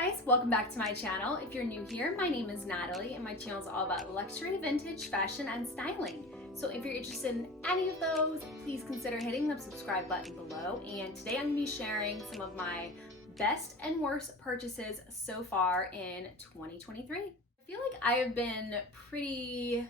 guys, welcome back to my channel. If you're new here, my name is Natalie and my channel is all about luxury, vintage, fashion, and styling. So if you're interested in any of those, please consider hitting the subscribe button below. And today I'm going to be sharing some of my best and worst purchases so far in 2023. I feel like I have been pretty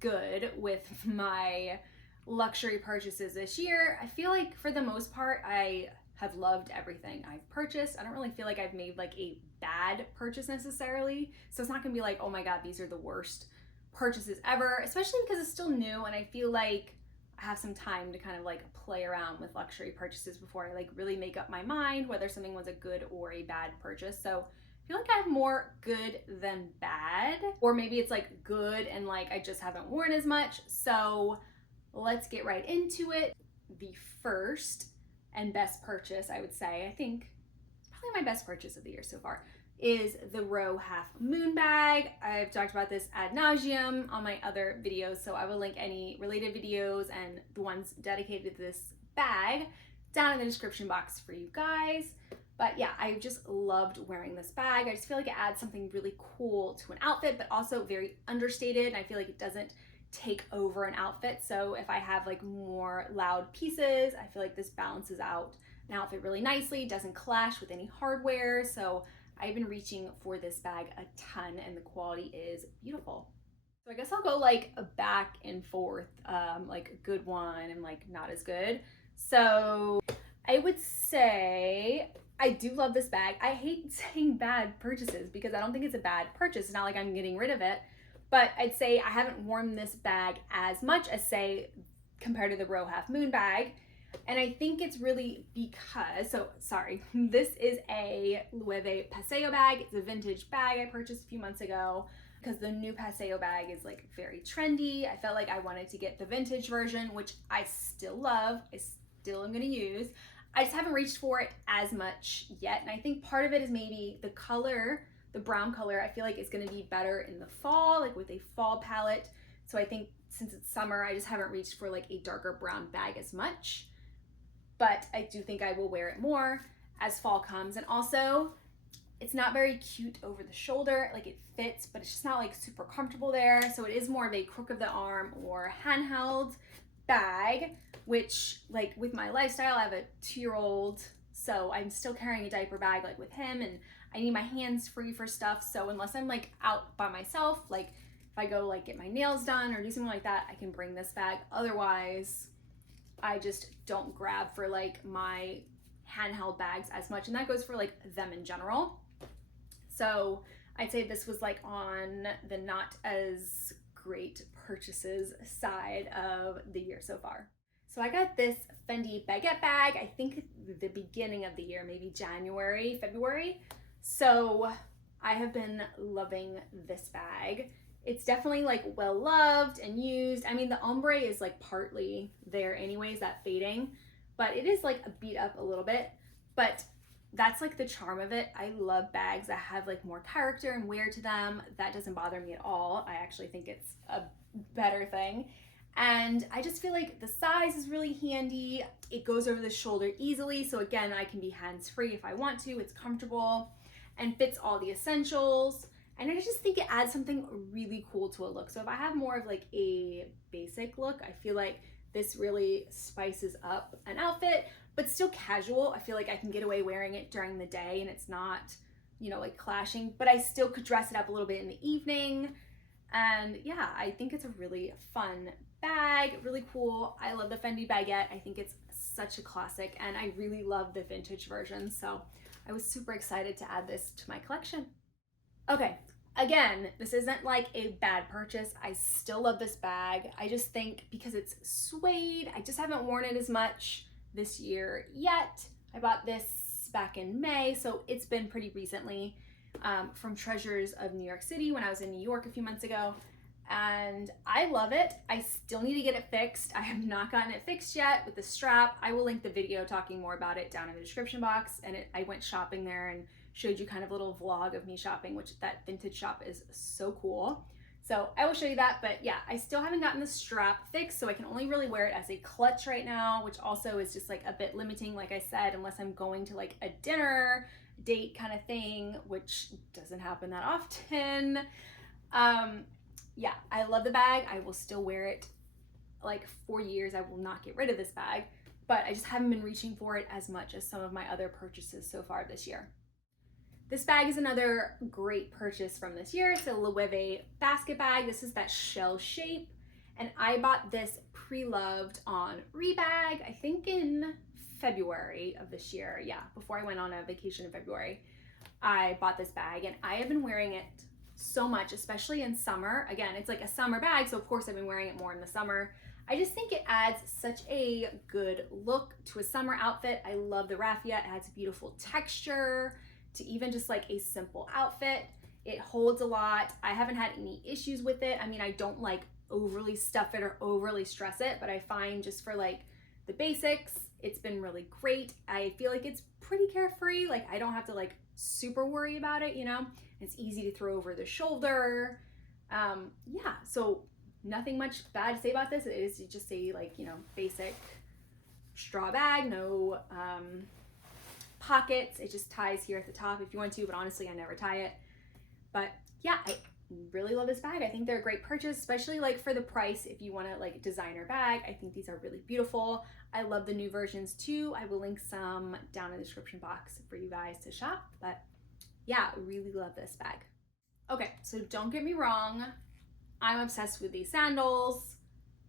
good with my luxury purchases this year. I feel like for the most part, I have loved everything I've purchased. I don't really feel like I've made like a bad purchase necessarily. So it's not gonna be like, oh my God, these are the worst purchases ever, especially because it's still new and I feel like I have some time to kind of like play around with luxury purchases before I like really make up my mind whether something was a good or a bad purchase. So I feel like I have more good than bad, or maybe it's like good and like I just haven't worn as much. So let's get right into it. The first and best purchase, I would say, I think probably my best purchase of the year so far, is the Loewe Half Moon bag. I've talked about this ad nauseum on my other videos, so I will link any related videos and the ones dedicated to this bag down in the description box for you guys. But yeah, I just loved wearing this bag. I just feel like it adds something really cool to an outfit, but also very understated. And I feel like it doesn't take over an outfit. So if I have like more loud pieces, I feel like this balances out an outfit really nicely, doesn't clash with any hardware. So I've been reaching for this bag a ton and the quality is beautiful. So I guess I'll go like a back and forth, like a good one and like not as good. So I would say I do love this bag. I hate saying bad purchases because I don't think it's a bad purchase. It's not like I'm getting rid of it. But I'd say I haven't worn this bag as much as, say, compared to the Loewe Half Moon bag. And I think it's really because, this is a Loewe Paseo bag. It's a vintage bag I purchased a few months ago because the new Paseo bag is like very trendy. I felt like I wanted to get the vintage version, which I still love. I still am gonna use. I just haven't reached for it as much yet. And I think part of it is maybe the color. The brown color I feel like is going to be better in the fall, like with a fall palette. So I think since it's summer, I just haven't reached for like a darker brown bag as much. But I do think I will wear it more as fall comes. And also, it's not very cute over the shoulder. Like it fits, but it's just not like super comfortable there. So it is more of a crook of the arm or handheld bag, which like with my lifestyle, I have a 2-year-old. So I'm still carrying a diaper bag like with him, and I need my hands free for stuff. So unless I'm like out by myself, like if I go like get my nails done or do something like that, I can bring this bag. Otherwise, I just don't grab for like my handheld bags as much. And that goes for like them in general. So I'd say this was like on the not as great purchases side of the year so far. So I got this Fendi Baguette bag, I think the beginning of the year, maybe January, February. So I have been loving this bag. It's definitely like well loved and used. I mean, the ombre is like partly there anyways, that fading, but it is like beat up a little bit, but that's like the charm of it. I love bags that have like more character and wear to them. That doesn't bother me at all. I actually think it's a better thing. And I just feel like the size is really handy. It goes over the shoulder easily. So again, I can be hands-free if I want to. It's comfortable and fits all the essentials. And I just think it adds something really cool to a look. So if I have more of like a basic look, I feel like this really spices up an outfit, but still casual. I feel like I can get away wearing it during the day and it's not, you know, like clashing, but I still could dress it up a little bit in the evening. And yeah, I think it's a really fun bag, really cool. I love the Fendi Baguette. I think it's such a classic and I really love the vintage version. So I was super excited to add this to my collection. Okay, again, this isn't like a bad purchase. I still love this bag. I just think because it's suede, I just haven't worn it as much this year yet. I bought this back in May, so it's been pretty recently. From Treasures of New York City when I was in New York a few months ago, and I love it. I still need to get it fixed. I have not gotten it fixed yet with the strap. I will link the video talking more about it down in the description box, and I went shopping there and showed you kind of a little vlog of me shopping, which that vintage shop is so cool. So I will show you that, but yeah, I still haven't gotten the strap fixed, so I can only really wear it as a clutch right now, which also is just like a bit limiting, like I said, unless I'm going to like a dinner date kind of thing, which doesn't happen that often. Yeah, I love the bag. I will still wear it like for years. I will not get rid of this bag, but I just haven't been reaching for it as much as some of my other purchases so far this year. This bag is another great purchase from this year. It's a Loewe Basket Bag. This is that shell shape, and I bought this Preloved on Rebag, I think in February of this year. Yeah, before I went on a vacation in February, I bought this bag, and I have been wearing it so much, especially in summer. Again, it's like a summer bag, so of course I've been wearing it more in the summer. I just think it adds such a good look to a summer outfit. I love the raffia. It adds a beautiful texture to even just like a simple outfit. It holds a lot. I haven't had any issues with it. I mean, I don't like overly stuff it or overly stress it, but I find just for like the basics, it's been really great. I feel like it's pretty carefree. Like I don't have to like super worry about it, you know? It's easy to throw over the shoulder. Yeah, so nothing much bad to say about this. It is just a like, you know, basic straw bag, no pockets. It just ties here at the top if you want to, but honestly, I never tie it. But yeah, I really love this bag. I think they're a great purchase, especially like for the price. If you want to like designer bag, I think these are really beautiful. I love the new versions too. I will link some down in the description box for you guys to shop, but yeah, really love this bag. Okay, so don't get me wrong. I'm obsessed with these sandals.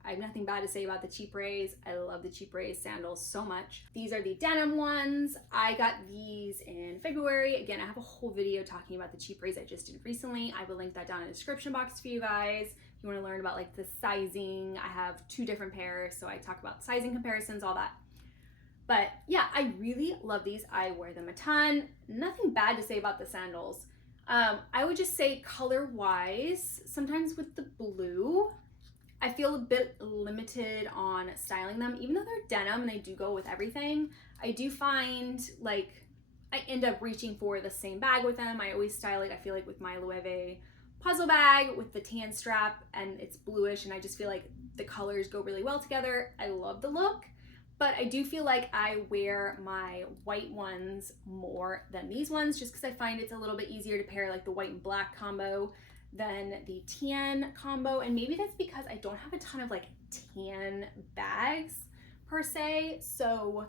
I have nothing bad to say about the Chypres. I love the Chypre sandals so much. These are the denim ones. I got these in February. Again, I have a whole video talking about the Chypres I just did recently. I will link that down in the description box for you guys. If you want to learn about like the sizing, I have 2 different pairs, so I talk about sizing comparisons, all that. But yeah, I really love these. I wear them a ton. Nothing bad to say about the sandals. I would just say color-wise, sometimes with the blue, I feel a bit limited on styling them. Even though they're denim and they do go with everything, I do find like I end up reaching for the same bag with them. I always style it, I feel like, with my Loewe puzzle bag with the tan strap, and it's bluish, and I just feel like the colors go really well together. I love the look. But I do feel like I wear my white ones more than these ones, just because I find it's a little bit easier to pair like the white and black combo than the tan combo. And maybe that's because I don't have a ton of like tan bags per se. So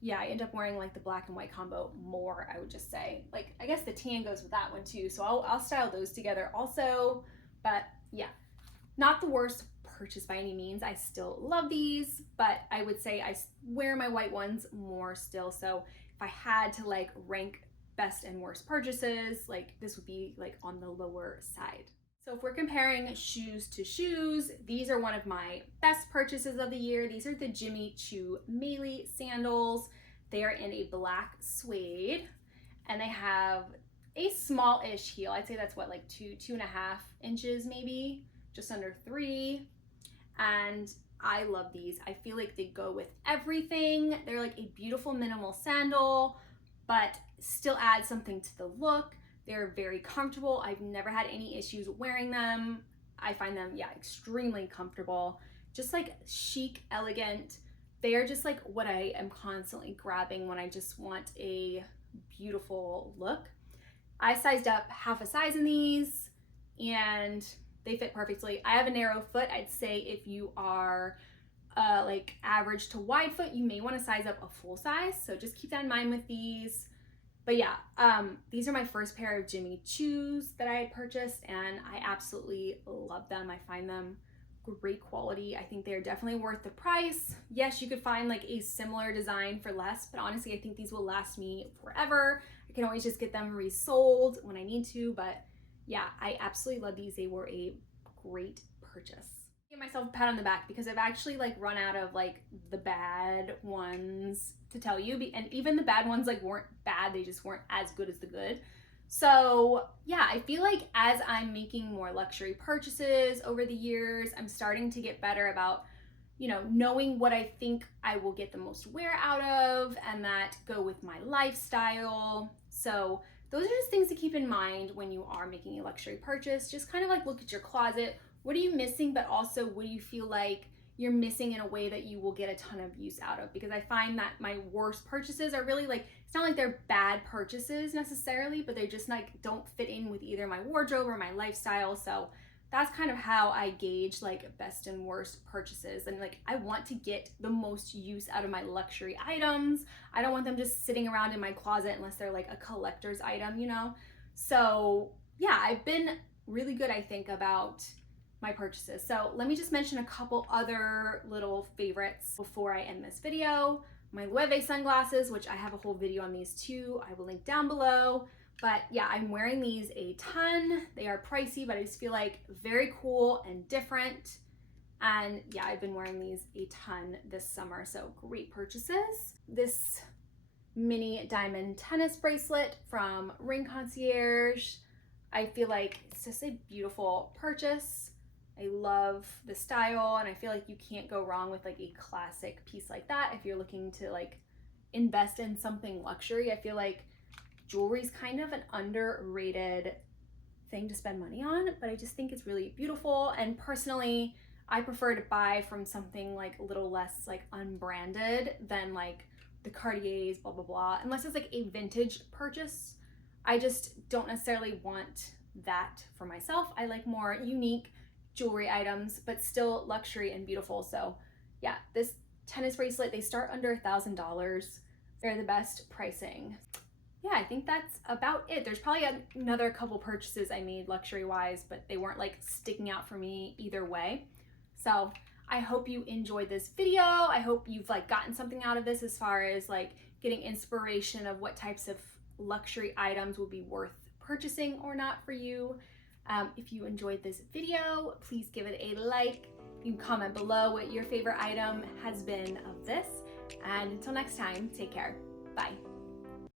yeah, I end up wearing like the black and white combo more, I would just say. Like, I guess the tan goes with that one too. So I'll style those together also. But yeah, not the worst purchase by any means. I still love these, but I would say I wear my white ones more still. So if I had to like rank best and worst purchases, like this would be like on the lower side. So if we're comparing shoes to shoes, these are one of my best purchases of the year. These are the Jimmy Choo Maelie sandals. They are in a black suede, and they have a small-ish heel. I'd say that's what, like 2.5 inches maybe, just under 3. And I love these. I feel like they go with everything. They're like a beautiful minimal sandal, but still add something to the look. They're very comfortable. I've never had any issues wearing them. I find them, yeah, extremely comfortable. Just like chic, elegant. They are just like what I am constantly grabbing when I just want a beautiful look. I sized up half a size in these, and they fit perfectly. I have a narrow foot. I'd say if you are like average to wide foot, you may want to size up a full size. So just keep that in mind with these. But yeah, these are my first pair of Jimmy Choos that I had purchased, and I absolutely love them. I find them great quality. I think they're definitely worth the price. Yes, you could find like a similar design for less, but honestly, I think these will last me forever. I can always just get them resold when I need to, but yeah, I absolutely love these. They were a great purchase. Give myself a pat on the back because I've actually like run out of like the bad ones to tell you, and even the bad ones like weren't bad, they just weren't as good as the good. So yeah, I feel like as I'm making more luxury purchases over the years, I'm starting to get better about, you know, knowing what I think I will get the most wear out of and that go with my lifestyle. So those are just things to keep in mind when you are making a luxury purchase. Just kind of like look at your closet. What are you missing, but also what do you feel like you're missing in a way that you will get a ton of use out of? Because I find that my worst purchases are really like it's not like they're bad purchases necessarily, but they just like don't fit in with either my wardrobe or my lifestyle. So that's kind of how I gauge like best and worst purchases. And like, I want to get the most use out of my luxury items. I don't want them just sitting around in my closet unless they're like a collector's item, you know? So yeah, I've been really good, I think, about my purchases. So let me just mention a couple other little favorites before I end this video. My Loewe sunglasses, which I have a whole video on these too. I will link down below. But yeah, I'm wearing these a ton. They are pricey, but I just feel like very cool and different. And yeah, I've been wearing these a ton this summer, so great purchases. This mini diamond tennis bracelet from Ring Concierge. I feel like it's just a beautiful purchase. I love the style, and I feel like you can't go wrong with like a classic piece like that if you're looking to like invest in something luxury. I feel like jewelry is kind of an underrated thing to spend money on, but I just think it's really beautiful. And personally, I prefer to buy from something like a little less like unbranded than like the Cartiers, blah, blah, blah. Unless it's like a vintage purchase, I just don't necessarily want that for myself. I like more unique jewelry items, but still luxury and beautiful. So yeah, this tennis bracelet, they start under $1,000. They're the best pricing. Yeah, I think that's about it. There's probably another couple purchases I made luxury wise, but they weren't like sticking out for me either way. So I hope you enjoyed this video. I hope you've like gotten something out of this as far as like getting inspiration of what types of luxury items would be worth purchasing or not for you. If you enjoyed this video, please give it a like. You can comment below what your favorite item has been of this. And until next time, take care. Bye.